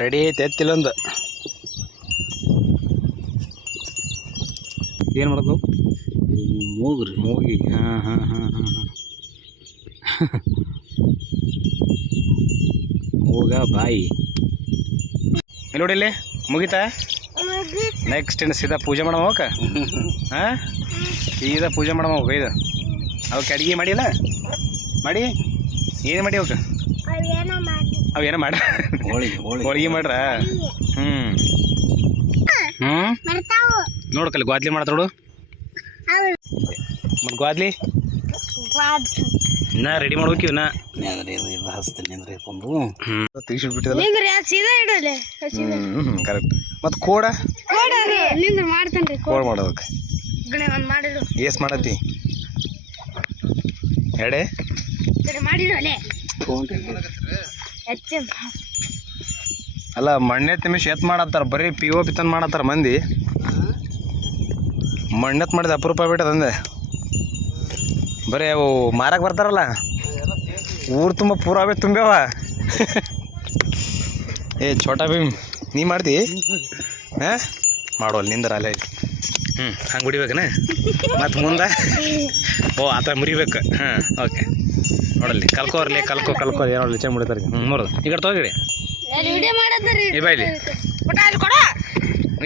Ready ಐತೆ ಎತ್ತಿಲ್ಲೊಂದು ಏನು ಮಾಡೋದು ಮೂಗ್ರಿ. ಮೂಗಿ. ಹಾಂ ಹಾಂ ಹಾಂ ಹಾಂ ಹಾಂ. ಮೂಗ ಬಾಯಿ. ಇಲ್ಲಿ ನೋಡಿ ಇಲ್ಲಿ? ಮುಗಿತಾ? ನೆಕ್ಸ್ಟ್ ಇನ್ನು ಸೀದಾ ಪೂಜೆ ಮಾಡೋ ಹೋಗ ಹಾಂ? ಸೀದಾ ಪೂಜೆ ಮಾಡೋ ಹೋಗ ಇದು. ಅವಕ್ಕೆ ಅಡುಗೆ ಮಾಡಿಲ್ಲ? ಮಾಡಿ? ಏನು ಮಾಡಿ ಅವಕ್ಕೆ? ಅವೇನೋ ಮಾಡ ಹೋಳಿಗೆ ಮಾಡ್ರ? ಹ್ಮ್. ಹ್ಮ್? ನೋಡ್ಕಲ್ಲಿ ಗ್ವಾದ್ಲಿ ಮಾಡ್ತಾಡು ನೋಡು. ಅವು ಮತ್ತು ಗ್ವಾದ್ಲಿ? ನಾ ಇನ್ನ ರೆಡಿ ಮಾಡ್ಬೇಕು ಇವನ್ನ ಕರೆಕ್ಟ್ ಮತ್ತು ಕೋಡ? ಕೊಡ್ರಿ ನಿಂದ್ರ ಮಾಡ್ತೇನ್ರಿ ಕೋಡ್. ಮಾಡೋದಕ್ಕೆ. ಮಾಡತ್ತಿ? ಎಡೆ? ಅಲ್ಲೇ ಮಣ್ಣೆತ್ ನಿಮಿಷ ಎತ್ ಮಾಡತ್ತಾರ, ಬರೀ ಪಿ ಓ ಪಿ ತಂದು ಮಾಡತ್ತಾರ ಮಂದಿ. ಮಣ್ಣೆತ್ ಮಾಡಿದ ಅಪರೂಪ ಬಿಟ್ಟದಂದೆ ಬರೀ ಅವು ಮಾರಕ್ಕೆ ಬರ್ತಾರಲ್ಲ, ಊರು ತುಂಬ ಪೂರಾವೇ ತುಂಬ್ಯಾವ. ಏ, ಛೋಟಾ ಭೀಮ್, ನೀ ಮಾಡ್ತಿ? ಹಾಂ? ಮಾಡೋಲ್ಲ ನಿಂದ್ರ ಅಲ್ಲೇ. ಹ್ಞೂ ಹಂಗೆ ಹೊಡಿಬೇಕನ? ಮತ್ತು ಮುಂದೆ? ಓ, ಆತ ಮುರಿಬೇಕು. ಹಾಂ, ಓಕೆ. ನೋಡಲ್ಲಿ. ಕಲ್ಕೋರ್ಲಿ ಕಲ್ಕೋ ಕಲ್ಕೋ. ಏನೋ ಲಿಚೆ ಮುಡಿತಾರೆ ಹ್ಞೂ ನೋಡೋದು ಈ ಕಡೆ ತೊಗೊಗಿಡಿ ವಿಡಿಯೋ ಮಾಡದ್ರಿ ಈ ಬೈಲಿ ಕೊಡ.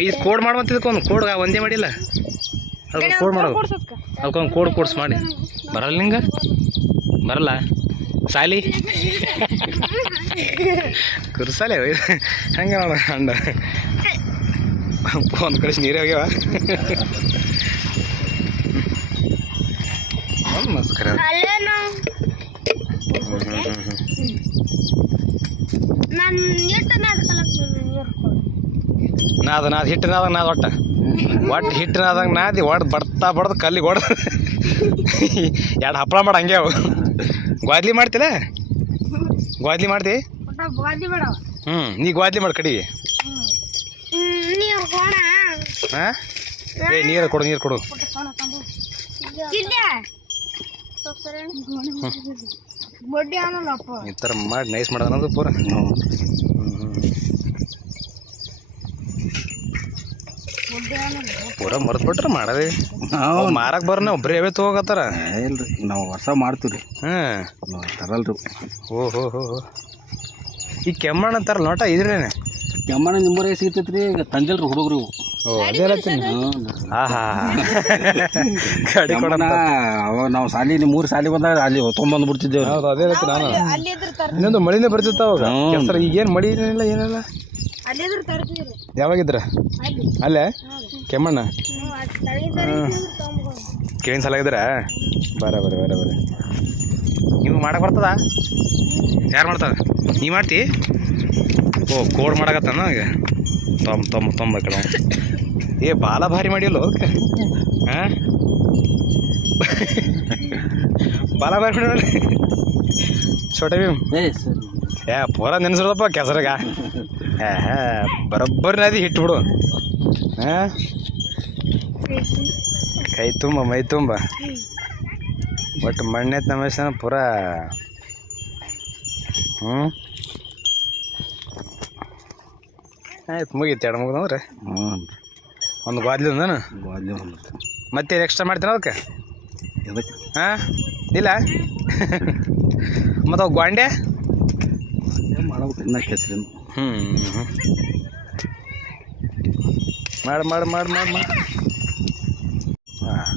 ಇದು ಕೋಡ್ ಮಾಡುವಂತಿದ್ದಕ್ಕೆ ಒಂದು ಕೋಡ್ ಒಂದೇ ಮಾಡಿಲ್ಲ. ಅದಕ್ಕೆ ಕೋಡ್ ಮಾಡೋದು. ಅದಕ್ಕೊಂದು ಕೋಡ್ ಕೋಡ್ಸ್ ಮಾಡಿ. ಬರಲ್ಲ ನಿಂಗೆ? ಬರಲ್ಲ? ಸಾಲಿ ಕುರ್ಸಾಲೆ ಹಂಗೆ ನೋಡ ಅಂಡ ಒಂದು ಕಳಿಸಿ ನೀರೇ ಹೋಗ್ಯಾವ. ಒಂದು ಅಲ್ಲೇನು ನಾನು ನಾದ ಕಲಕ್ ನಾದ ನಾದ ಹಿಟ್ಟು ನಾದಾಗ ನಾದ ಒಟ್ಟ. ಒಟ್ಟು ಹಿಟ್ಟು ನಾದಾಗ ನಾದಿ ಒಡ್ದು ಬಡ್ತಾ ಬಡ್ದು ಕಲ್ಲಿಗೆ ಹೊಡ್ದು ಎರಡು ಹಪ್ಪಳ ಮಾಡಿ ಹಂಗೆ ಅವು. ಗ್ವಾದ್ಲಿ ಮಾಡ್ತಿಲ್ಲ ಗ್ವಾದ್ಲಿ ಮಾಡ್ತಿ? ಹ್ಞೂ ನೀ ಗ್ವಾದ್ಲಿ ಮಾಡಿ ಕಡಿಗೆ. ಕೋಣ ಹಾಂ? ಏ ನೀರು ಕೊಡು ನೀರು ಕೊಡು. ಹ್ಞೂ ಬಡ್ಡಿ ಅನ್ನಲ್ಲಪ್ಪ. ಈ ಥರ ಮಾಡಿ ನೈಸ್ ಮಾಡೋದು ಅನ್ನೋದು ಪೂರ ಅನ್ನಲ್ಲ. ಪೂರ ಮರ್ತು ಬಿಟ್ರೆ ಮಾಡೋದೇ. ನಾವು ಮಾರಕ್ಕೆ ಬರ್ನ ಒಬ್ಬರೇ ಅವೇ ತೊಗೋಗತ್ತಾರ ಇಲ್ರಿ ನಾವು ವರ್ಷ ಮಾಡ್ತೀವಿ ರೀ ಹಾಂ. ನಾವು ತರಲ್ರಿ. ಓ ಹೋ ಹೋ ಹೋ. ಈ ಕೆಮ್ಮಣ್ಣ ತರ ನೋಟ ಇದ್ರೇನೆ? ಕೆಮ್ಮಣ್ಣ ನಿಮ್ಮೂರೇ ಸಿಗ್ತೈತ್ರಿ ಈಗ ತಂದಿಲ್ರಿ ಹುಡುಗರು ಓ ಅದೇ ಹೇಳ್ತೀನಿ. ಆಹಾ ಕಡಿ ಕೊಡೋಣ ಅವ ನಾವು ಸಾಲಿ ನಿಮ್ಮ ಮೂರು ಸಾಲಿ ಬಂದಾಗ ಅಲ್ಲಿ ತೊಗೊಂಬಂದು ಬಿಡ್ತಿದ್ದೇವೆ ಹೌದು ಅದೇ ಹೇಳ್ತೀನಿ ನಾನು. ಅಲ್ಲಿ ಇದ್ರ ತರ ಇನ್ನೊಂದು ಮಳಿನೇ ಬರ್ತಿತ್ತ ಅವಾಗ. ಹ್ಞೂ. ಕೆಸರು ಈಗೇನು ಮಳಿ ಏನಿಲ್ಲ ಏನಿಲ್ಲ? ಅಲ್ಲಿ ಯಾವಾಗಿದ್ರ? ಅಲ್ಲಿ. ಅಲ್ಲೇ? ಕೆಮ್ಮಣ್ಣ? ಹ್ಞೂ ಅದು ಕೇಳಿನ ಸಲ ಇದ್ರ ಬರ ಬರ ಬರ ಬರ. ನೀವು ಮಾಡಕ್ ಬರ್ತದ? ಯಾರು ಮಾಡ್ತಾರ? ನೀ ಮಾಡ್ತಿ? ಓ ಕೋಡ್ ಮಾಡಕತ್ತಾನ ಈಗ ತೊಂಬ ತೊಂಬ ತೊಂಬ ಕಡೆ ಏ ಬಾಲ ಭಾರಿ ಮಾಡಿಲ್ಲ ಅದಕ್ಕೆ ಹಾಂ? ಬಾಲ ಭಾರಿ ಮಾಡಿ ಛೋಟೆ ಭೀಮ್. ಏ ಪೂರ ನೆನೆಸಿಡಪ್ಪ ಕೆಸರಾಗ. ಏ ಹೇ ಬರೋಬ್ಬರಿ ನದಿ ಹಿಟ್ಟು ಬಿಡು. ಹಾಂ? ಕೈ ತುಂಬ ಮೈ ತುಂಬ. ಬಟ್ ಮಣ್ಣೆತ್ ನಮಸ್ತಾನ ಪೂರ ಹ್ಞೂ ಆಯ್ತು ಮುಗೀತು ಎರಡು ಮುಗಿದಂದ್ರೆ ಹ್ಞೂ ಒಂದು ಗಾದ್ಲಿ ಒಂದೇನು? ಅಲ್ಲಿ ಒಂದು. ಮತ್ತೆ ಎಕ್ಸ್ಟ್ರಾ ಮಾಡ್ತೀನಿ ಅದಕ್ಕೆ? ಇದಕ್ಕೆ ಹಾಂ? ಇಲ್ಲ? ಮತ್ತು ಅವು ಗ್ವಾಂಡೆ ಮಾಡ್ಬೇಕು ಇನ್ನ ಕೆಸರಿನ. ಹ್ಞೂ ಮಾಡಿ ಮಾಡಿ ಮಾಡಿ ಮಾಡಿ ಮಾಡಿ. ಹಾಂ.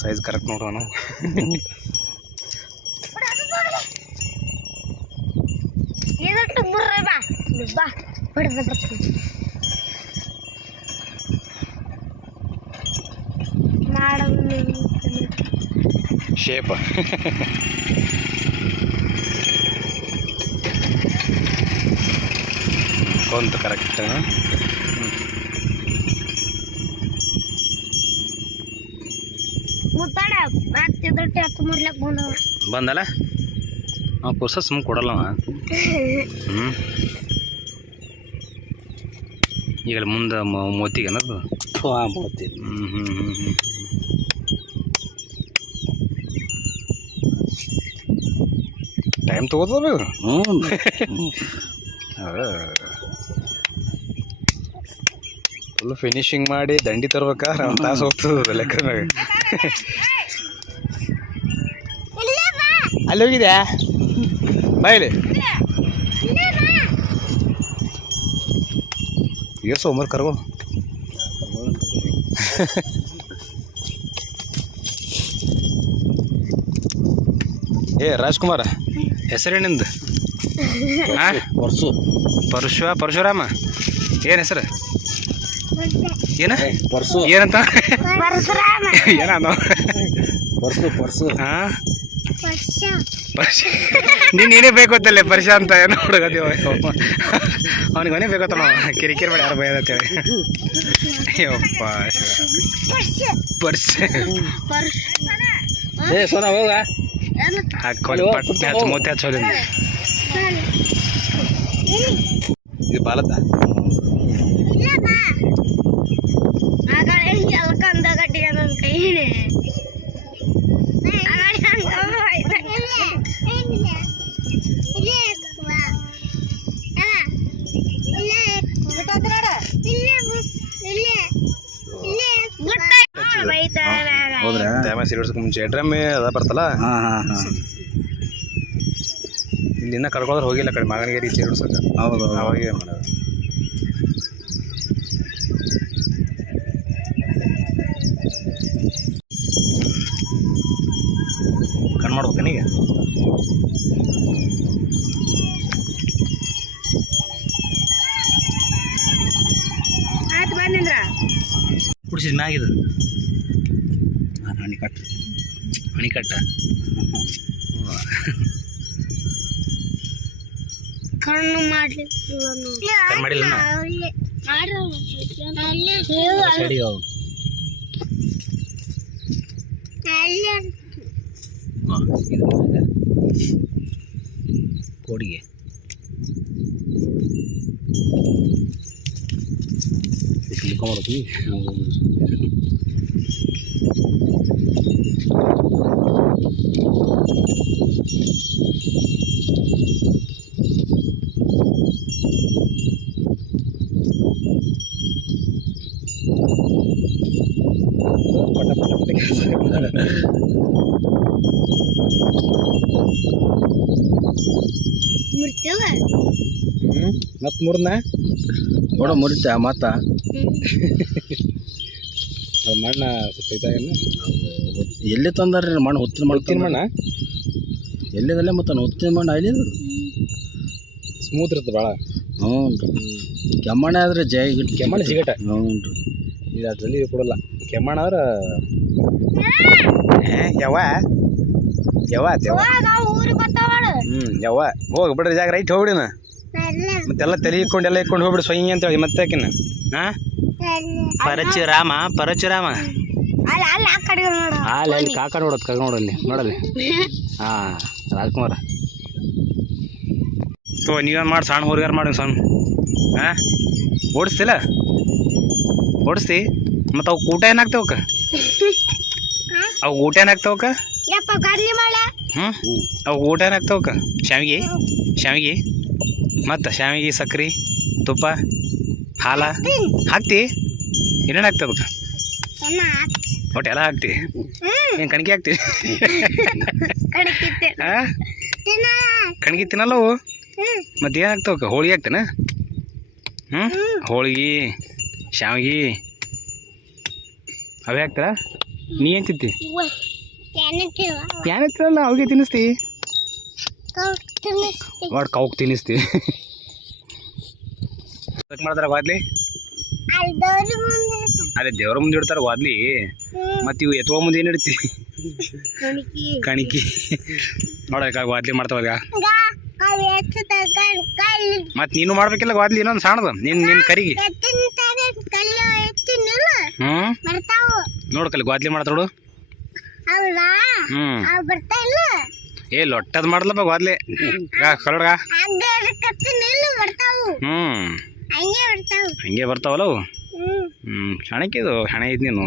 ಸೈಜ್ ಕರೆಕ್ಟ್ ನೋಡುವ ನಾವು ಬಾ. ಬಾ ಹೊಡೆದ ಬರ್ತೀನಿ ಮಾಡೋದು ಶೇಪ್ ಕೊಂತ ಕರೆಕ್ಟ್ ಬಂದಲ್ಲ? ಅವ ಪುರ್ಸ ಸುಮ್ಮ ಕೊಡಲ್ಲ ಹ್ಞೂ ಈಗ ಮುಂದೆ ಮೋತಿಗೆ ಅನ್ನೋದು ಹ್ಞೂ ಹ್ಞೂ ಹ್ಞೂ ಹ್ಞೂ ಟೈಮ್ ತೊಗೋತದ ಹ್ಞೂ ಫುಲ್ ಫಿನಿಶಿಂಗ್ ಮಾಡಿ ದಂಡಿ ತರ್ಬೇಕಾದ್ರೆ ಒಂದು ತಾಸು ಹೋಗ್ತದ ಲೆಕ್ಕನಾಗ ಅಲ್ಲಿ ಹೋಗಿದ್ಯಾ? ಬಾಯಿಲಿ ಏ ಸೋಮವಾರ ಕರ್ಕೊಂಡು. ಏ ರಾಜ್ಕುಮಾರ. ಹೆಸರೇನಿಂದು ಹಾಂ ಪರಶು. ಪರಶು. ಪರಶುರಾಮ? ಏನು ಹೆಸರು? ಏನ? ಪರ್ಸು ಏನಂತ? ಪರಶುರಾಮ. ಏನ ಪರ್ಸು ಪರ್ಸು ಹಾಂ ಪರ್ಶ. ನೀನು ಏನೇ ಬೇಕು ಅಂತಲ್ಲೇ ಪರ್ಶ ಅಂತ ಏನೋ ಹುಡುಗದಿ ಅವನಿಗೆ ಅವನೇ ಬೇಕತ್ತಮ್ಮ ಕಿರಿಕಿರಿ ಮಾಡಿ ಯಾರು ಬೈದ ಅಂತೇಳಿ ಅಯ್ಯಪ್ಪ ವರ್ಷ ಪರ್ಸ್ ಪರ್ಶ. ಏ ಸೋನಾ ಹೋಗ ಹಾಕೊಳ್ಳಿ ಪಟ್ನೆ ಹಚ್ಚು ಮೂತಿ ಹಚ್ಚೋಲಿ ಇದು ಬಾಲದ ಸಿಡಿಸ್ಕೊಂಡ್ ಮುಂಚೆ ಡ್ರಮ್ಮೆ ಅದ ಬರ್ತಲ್ಲ? ಹಾಂ ಹಾಂ ಹಾಂ. ಇಲ್ಲಿಂದ ಕರ್ಕೊಂಡ್ರೆ ಹೋಗಿಲ್ಲ ಕಡೆ ಮಗನಿಗೆ ಸಿಡಿಸೋಕೆ ಹೌದು ಹೌದು. ಅವಾಗ ಏನು ಮಾಡೋದು? ಕಣ್ ಮಾಡ್ಬೇಕು ನನಗೆ? ಕುಡಿಸಿದ ಮ್ಯಾಗಿದು ಹಾಂ ರಾಣಿ ಕಟ್ ಮಣಿಕಟ್ಟ ಕಣ್ಣು ಮಾಡ್ಲಿಕ್ಕೆ ಕಣ್ ಮಾಡಿಲ್ಲ ಸೈಡಿಗೆ ಹೋಗು ಕೋಡಿಗೆ ಮುಖ ಮಾಡೋದು ಪಟ ಪಟ ಪಟ ಮುಡ್ತೇವ ಹ್ಞೂ ಮತ್ತು ಮೂರನ್ನ ನೋಡ ಮುರಿತ ಮತ್ತ ಅದು ಮಣ್ಣ ಸ್ವಲ್ಪ ಇದಾಗೇನು ಎಲ್ಲಿ ತಂದಾರ್ರಿ ಮಣ್ಣು? ಹುತ್ತಿನ ಮಣ್ಣು ಹುತ್ತಿನ ಮಣ್ಣ? ಎಲ್ಲಿದಲ್ಲ ಮತ್ತೆ ಹುತ್ತಿನ ಮಣ್ಣು ಅಲ್ಲಿ ಸ್ಮೂತ್ ಇರ್ತದೆ ಭಾಳ. ಹ್ಞೂ ಕೆಮ್ಮಣ್ಣ ಆದ್ರೆ ಜೈ ಗಿಟ್ ಕೆಮ್ಮಣ್ಣು ಸಿಗಟ. ಹ್ಞೂ ರೀ ಇದು ಜಲ್ದಿ ಕೊಡಲ್ಲ. ಕೆಮ್ಮಣ್ಣ ಆದ್ರೆ ಯಾವ ಯಾವ ಯಾವ ಹ್ಞೂ ಯಾವ ಹೋಗಿ ಬಿಡ್ರಿ ಜಾಗ ರೈಟ್ ಹೋಗ್ಬಿಡಿನ ಮತ್ತೆಲ್ಲ ತಲೆ ಇಕ್ಕೊಂಡು ಎಲ್ಲ ಇಕ್ಕೊಂಡು ಹೋಗ್ಬಿಡಿ ಸ್ವಯಂ ಅಂತೇಳಿ ಮತ್ತೆ ಹಾಕಿನ ಹಾಂ? ಪರಚುರಾಮ ಪರಚುರಾಮ ಅಲ್ಲ ಅಲ್ಲ ಕಾಕ ನೋಡೋದು ಕಾಕ ನೋಡಲ್ಲಿ ನೋಡಲ್ಲಿ. ಹಾಂ ರಾಜ್ಕುಮಾರ. ತೋ ನೀವೇನು ಮಾಡಿ ಸಣ್ಣ ಹುಡುಗಾರ ಮಾಡಿ ಸಣ್ಣ. ಹಾಂ? ಓಡಿಸ್ತಿಲ್ಲ? ಓಡಿಸ್ತಿ? ಮತ್ತು ಅವು ಊಟ ಏನಾಗ್ತಾವಕ್ಕ ಅವು ಊಟ ಏನಾಗ್ತಾವಕ್ಕ ಮಾಡ. ಹ್ಞೂ ಅವು ಊಟ ಏನಾಗ್ತಾವಕ್ಕ ಶಾವಿಗೆ? ಶಾವಿಗೆ? ಮತ್ತು ಶಾವಿಗೆ ಸಕ್ರೆ ತುಪ್ಪ? ಹಾಲ? ಹಾಕ್ತಿ? ಏನೇನು ಹಾಕ್ತಾ ಎನ್ನ ಒಟ್ಟು ಎಲ್ಲ ಹಾಕ್ತಿ? ಏನು ಕಣಕಿ ಹಾಕ್ತಿ? ಕಣಕಿ ತಿನ್ನಲ್ಲವು ಮತ್ತೆ ಏನು ಹಾಕ್ತಾವ ಹೋಳಿಗೆ ಹಾಕ್ತೇನ? ಹ್ಞೂ ಹೋಳಿಗೆ ಶಾವಿಗೆ ಅವೇ ಹಾಕ್ತಾರ? ನೀ ಏನು ತಿಂತಿ? ಏನಕ್ಕಿವ ಅವಾಗೆ ತಿನ್ನಿಸ್ತಿ? ಮಾಡಿ ಕೌಕ್ ತಿನ್ನಿಸ್ತಿ. ಅದಕ್ಕೆ ಮಾಡ್ತಾರ ವಾದ್ಲಿ? ಅದೇ ದೇವ್ರ ಮುಂದೆ ಇಡ್ತಾರ ವಾದ್ಲಿ? ಮತ್ತೆ ಇವು ಎತ್ವ ಮುಂದೆ ಏನು ಇಡ್ತಿ? ಕಣಕಿ. ನೋಡಕ್ಕ ವಾದ್ಲಿ ಮಾಡ್ತಾವಾಗ ಮತ್ ನೀನು ಮಾಡ್ಬೇಕಿಲ್ಲ ವಾದ್ಲಿ ಇನ್ನೊಂದು ಸಾಣದ? ನಿನ್ ನಿನ್ನ ಕರಿಗಿ. ಹ್ಮ್? ನೋಡ್ಕಲ್ಲಿ ವಾದ್ಲಿ ಮಾಡ್ತಾಡು ಹ್ಮ್. ಏ ಲೊಟ್ಟದ್ ಮಾಡ್ಲಪ್ಪ ವಾದ್ಲಿ. ಗಾ ಕರಡ್ಗ ಹಂಗೆ ಬರ್ತಾವು. ಹಂಗೆ ಬರ್ತಾವಲ್ಲ ಅವು? ಹ್ಞೂ ಹಣಕ್ಕಿದು ಹಣ ಇದ್ ನೀನು.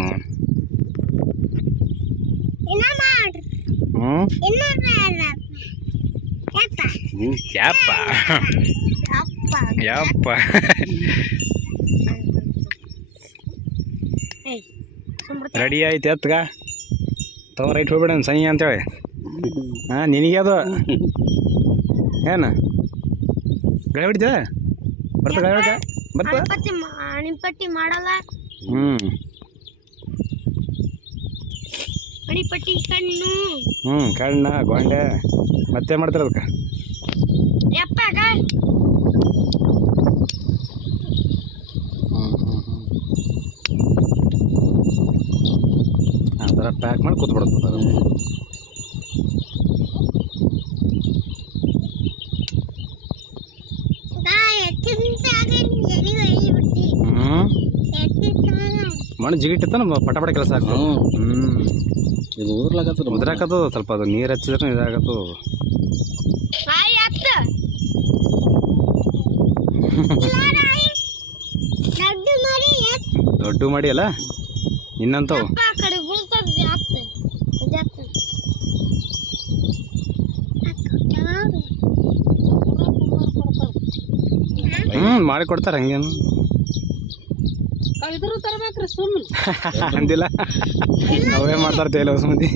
ಹ್ಞೂ ಯಪ್ಪ. ಯಪ್ಪ. ರೆಡಿ ಆಯ್ತು ಎತ್ಗ ತಗೋ ರೈಟ್ ಹೋಗ್ಬೇಡ ಸನಿ ಅಂತೇಳಿ. ಹಾಂ ನಿನಗೆ ಅದು. ಏನು? ಗಾಳಿ ಬರ್ತ ಗಾಳಿ ಹೊಡ್ಕ ಬರ್ತ ಅಣಿಪಟ್ಟಿ ಅಣಿಪಟ್ಟಿ ಮಾಡಲ್ಲ. ಹ್ಞೂ ಅಣಿಪಟ್ಟಿ ಕಣ್ಣು. ಹ್ಞೂ ಕಣ್ಣ ಗೊಂಡೆ. ಮತ್ತೆ ಮಾಡ್ತಾರೆ ಅದಕ್ಕೆ? ಯಪ್ಪ ಆ ಥರ ಪ್ಯಾಕ್ ಮಾಡಿ ಕೂತ್ಬಿಡುತ್ತೆ ಅದು ಎತ್ತಿಂತಾಗ ಎಲ್ಲಿ ಹೊಡಿಬಿಟ್ಟಿ ಹ್ಞೂ ಎತ್ತಿಂತಾಗ ಮಣ್ಣು ಜಿಗಿಟ್ಟಿತ್ತ ನಮ್ಮ ಪಟಪಟ ಕೆಲಸ ಆಗ್ತದೆ ಹ್ಞೂ ಹ್ಞೂ ಇದು ಉದುರ್ಲಾಕತ್ತದ ಉದ್ರಾಕದು ಸ್ವಲ್ಪ ಅದು ನೀರು ಹಚ್ಚಿದ್ರೆ ಇದಾಗತ್ತು ದೊಡ್ಡ ಮಾಡಿ ಅಲ್ಲ? ಇನ್ನಂತವು? ಹ್ಞೂ ಮಾಡಿ ಕೊಡ್ತಾರೆ ಹಂಗೇನು. ಇದ್ರು ತರ್ಬೇಕ್ರಿ ಸುಮ್ಮನೆ ಅಂದಿಲ್ಲ. ಅವೇ ಮಾಡ್ತಾರೆ ತೇಲ ಹೊಸ ಮಂದಿ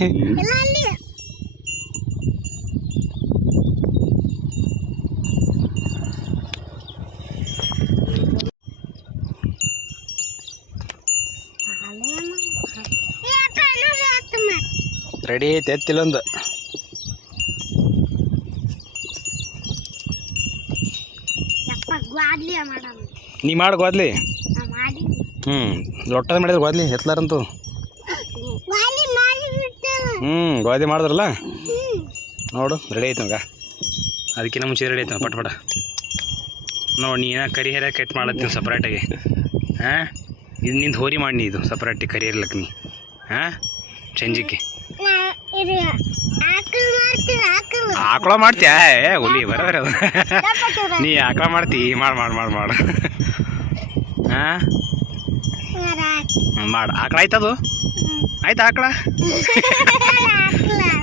ರೆಡಿ ಐತೆ ಎತ್ತಿಲ್ಲೊಂದು ನೀ ಮಾಡಿ ಗೋದ್ಲಿ ಹ್ಞೂ ಲೊಟ್ಟದ ಮಾಡಿದ್ರೆ ಗೋದ್ಲಿ ಎತ್ತಲಾರಂತು ಹ್ಞೂ ಗೋದಿ ಮಾಡಿದ್ರಲ್ಲ? ನೋಡು ರೆಡಿ ಆಯ್ತು ಮಗ ಅದಕ್ಕಿಂತ ಮುಂಚೆ ರೆಡಿ ಆಯ್ತು ಪಟ್ ಪಟ. ನೋಡಿ ನೀ ಏನೋ ಕರಿ ಹೇರ ಕಟ್ ಮಾಡತ್ತೀನಿ ಸಪ್ರೇಟಾಗಿ ಹಾಂ? ಇದು ನಿಂದು ಹೋರಿ ಮಾಡಿ ನೀ ಇದು ಸಪ್ರೇಟ್ ಕರಿ ಹೇರ್ಲಕ್ಕೆ ನೀ. ಹಾಂ? ಇದು ಆಕಳು ಮಾಡ್ತೀಯ? ಏ ಹುಲಿ ಬರೋದ್ರ ನೀ ಆಕಳ ಮಾಡ್ತಿ ಮಾಡಿ ಮಾಡು ಮಾಡು ಮಾಡು. ಹಾಂ? ಮಾಡು ಆಕಳ ಆಯ್ತದು ಆಯ್ತು ಆಕಳ?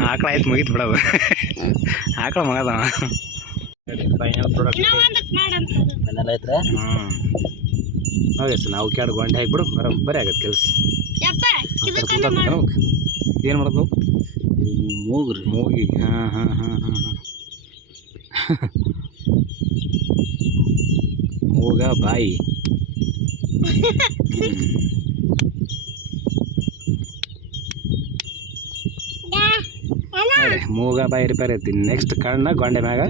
ಆಕಳ ಆಯ್ತು ಮುಗೀತು ಬಿಡೋದು ಆಕಳ ಮಗದ ಫೈನಲ್ ಪ್ರಾಡಕ್ಟ್ ಫೈನಲ್ ಹ್ಞೂ ಸರ್ ನಾವು ಕ್ಯಾಡ್ ಗೊಂಡೆ ಹಾಕ್ಬಿಡು. ಬರ ಬರೀ ಆಗತ್ತೆ ಕೆಲಸ. ಏನು ಮಾಡೋದು ಮೂಗ್ರಿ. ಮೂಗಿ. ಹಾಂ ಹಾಂ ಹಾಂ ಹಾಂ ಹಾಂ. ಮೂಗ ಬಾಯಿ. ಮೂಗ ಬಾಯಿ ರಿಪೇರ್ ಐತಿ ನೆಕ್ಸ್ಟ್ ಕಣ್ಣ ಗೊಂಡೆ ಮ್ಯಾಗ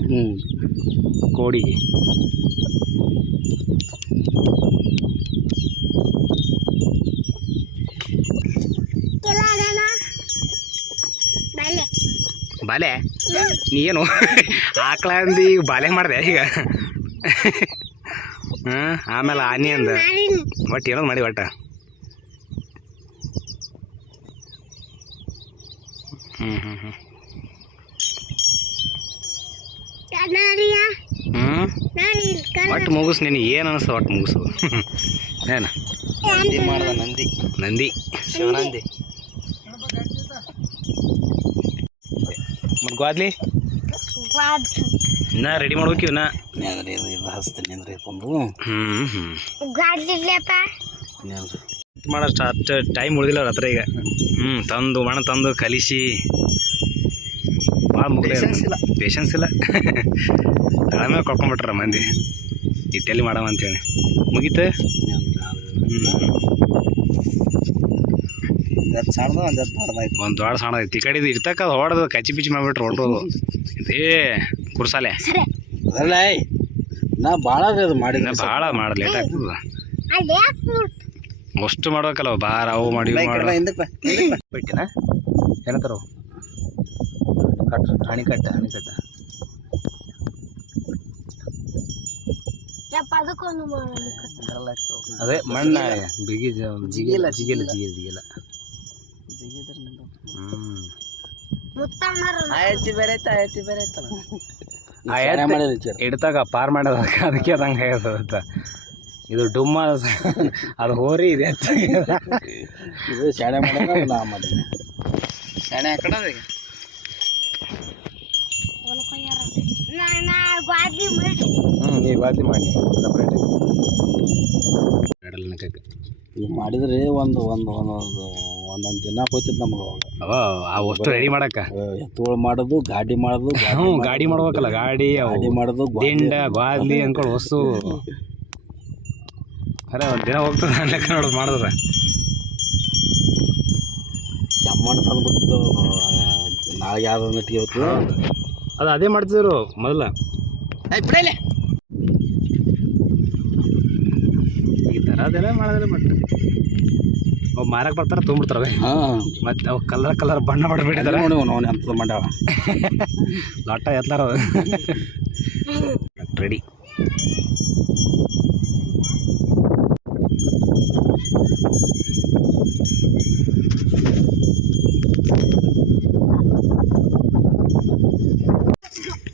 ಕೆಲವರೆಲ್ಲ ಬಲೆ? ನೀ ಏನು? ಆಕಳ ಅಂದು ಬಾಲೆ ಮಾಡಿದೆ ಈಗ. ಹಾಂ ಆಮೇಲೆ ಆನಿ ಅಂದ. ಒಟ್ಟು ಏನೋ ಮಾಡಿ ಒಟ್ಟ. ಹ್ಞೂ ಹ್ಞೂ ಹ್ಞೂ ಒಟ್ಟು ಮುಗಿಸ್ ನೀನು ಏನು ಅನಿಸ್ತು ಒಟ್ಟು ಮುಗಿಸು. ಏನು? ಮಾಡ್ದ ನಂದಿ? ನಂದಿ. ಶಿವನಂದಿ. ಮತ್ತು ಗ್ವಾದ್ಲಿ ಇನ್ನ ರೆಡಿ ಮಾಡ್ಬೇಕು ಇವನ್ನ ನೇಂದ್ರಿ ಇದು ಇದು ಹಚ್ತೀನಿ ಅಂದ್ರೆ ಇಟ್ಕೊಂಡು ಹ್ಞೂ ಹ್ಞೂ ಮಾಡೋಷ್ಟು ಅಷ್ಟು ಟೈಮ್ ಉಳಿದಿಲ್ಲ ಅವ್ರ ಹತ್ರ ಈಗ. ಹ್ಞೂ ತಂದು ಮಣ ತಂದು ಕಲಿಸಿ. ಭಾಳ ಮುಗಿಲ್ಲ. ಪೇಷನ್ಸ್ ಇಲ್ಲ. ತಳಮೆ ಕಳ್ಕೊಂಬಿಟ್ರ ಮಂದಿ. ಇಟ್ಟೆಲ್ಲಿ ಮಾಡವ ಅಂತೇಳಿ. ಮುಗೀತು? ಒಂದು ಸಣ್ಣದ ಒಂದು ದೊಡ್ಡದಾಯ್ತು ಒಂದು ದೊಡ್ಡ ಸಣ್ಣ ಐತಿ ಈ ಕಡೆ ಇರ್ತಕ್ಕ ಅದು ಹೊಡೆದು ಕಚ್ಚಿ ಪಿಚ್ಚಿ ಮಾಡಿಬಿಟ್ರು ಹೊರಟೋದು ಇದೇ. ಕುರ್ಸಾಲೆ. ಸರಿ. ಅದಲ್ಲ ನಾ ಭಾಳ ಅದು ಮಾಡಿದ್ದೆ. ಭಾಳ ಮಾಡಿ ಲೇಟ್ ಆಗ್ತದ. ಅಷ್ಟು ಮಾಡ್ಬೇಕಲ್ಲ ಬಾರ ಅವು ಮಾಡಿ ಬಿಟ್ಟಿನ? ಏನಂತಾರ? ಕಟ್ಟ ಅಣಿಕಟ್ಟ ಅಣಿಕಟ್ಟ ಅದೇ ಮಣ್ಣ ಬಿಗಿ ಜಿಗಿಲ್ಲ ಜಿಗಿಲ್ಲ ಜಿಗಿಲ್ಲ ಜಿಗಿಲ್ಲ ಹ್ಞೂ ಮುತ್ತಮ್ಮರು. ಆಯ್ತಿ ಬೇರೆ ಐತೆ ಆಯ್ತಿ ಬೇರೆ ಐತಲ್ಲ ಆ ಶಾಣೆ ಎತ್ತು ಮಾಡಿಲ್ಲ ಚೇರ್. ಇಡ್ತಾಗ ಪಾರ್ ಮಾಡೋದ ಅದಕ್ಕೆ ಅದಂಗೆ ಆಗ್ಯದ ಇದು ಡುಮ್ಮ ಅದು ಹೋರಿ ಇದೆ ಇದು ಶಾಣೆ ಮಾಡೋದು ನಾ ಶಾಣೆ ಮಾಡಿ. ಹ್ಞೂ ನೀವು ಬಾದ್ಲಿ ಮಾಡಿ ಸಪ್ರೇಟಾಗಿ ಇವ್ ಮಾಡಿದ್ರೆ ಒಂದು ಒಂದು ಒಂದೊಂದು ಒಂದೊಂದು ದಿನ ಹೋಗ್ತಿತ್ತು ನಮ್ಗೆ ಅವಾಗ. ಆ ಅಷ್ಟು ರೆಡಿ ಮಾಡಕ್ಕ ಎತ್ತುಗಳು ಮಾಡೋದು ಗಾಡಿ ಮಾಡೋದು ಹ್ಞೂ ಗಾಡಿ ಮಾಡ್ಬೇಕಲ್ಲ ಗಾಡಿ ಗಾಡಿ ಮಾಡೋದು ದಿಂಡ ಗ್ವಾದ್ಲಿ ಅನ್ಕೊಂಡು ವಸ್ತು. ಅರೆ ಒಂದು ದಿನ ಹೋಗ್ತದೆ ಲೆಕ್ಕ ನೋಡೋದು ಮಾಡಿದ್ರೆ. ಜಮ್ಮ ತಂದ್ಬಿಟ್ಟಿದ್ದು ನಾಳೆ ಯಾವ್ದು ನೆಟ್ಟಿಗೆ ಅದು ಅದೇ ಮಾಡ್ತಿದ್ರು ಮೊದಲ. ಅದೆಲ್ಲ ಮಾಡೋದಿಲ್ಲ ಬಟ್ ಅವು ಮಾರಕ್ಕೆ ಬರ್ತಾರೆ ತೊಗೊಂಬಿಡ್ತಾರೆ ಹಾಂ. ಮತ್ತೆ ಅವು ಕಲರ್ ಕಲರ್ ಬಣ್ಣ ಬಡ್ಬಿಟ್ಟಿದ್ದಾರೆ ನೋಡಿ ಅವನು ಎಂಥದ್ದು ಮಾಡ್ಯಾವ ಲೊಟ್ಟ ಎತ್ತಾರ ರೆಡಿ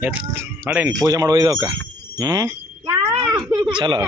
ಎತ್. ಮಾಡೇನು ಪೂಜೆ ಮಾಡುವ ಇದಕ್ಕ. ಹ್ಞೂ ಚಲೋ.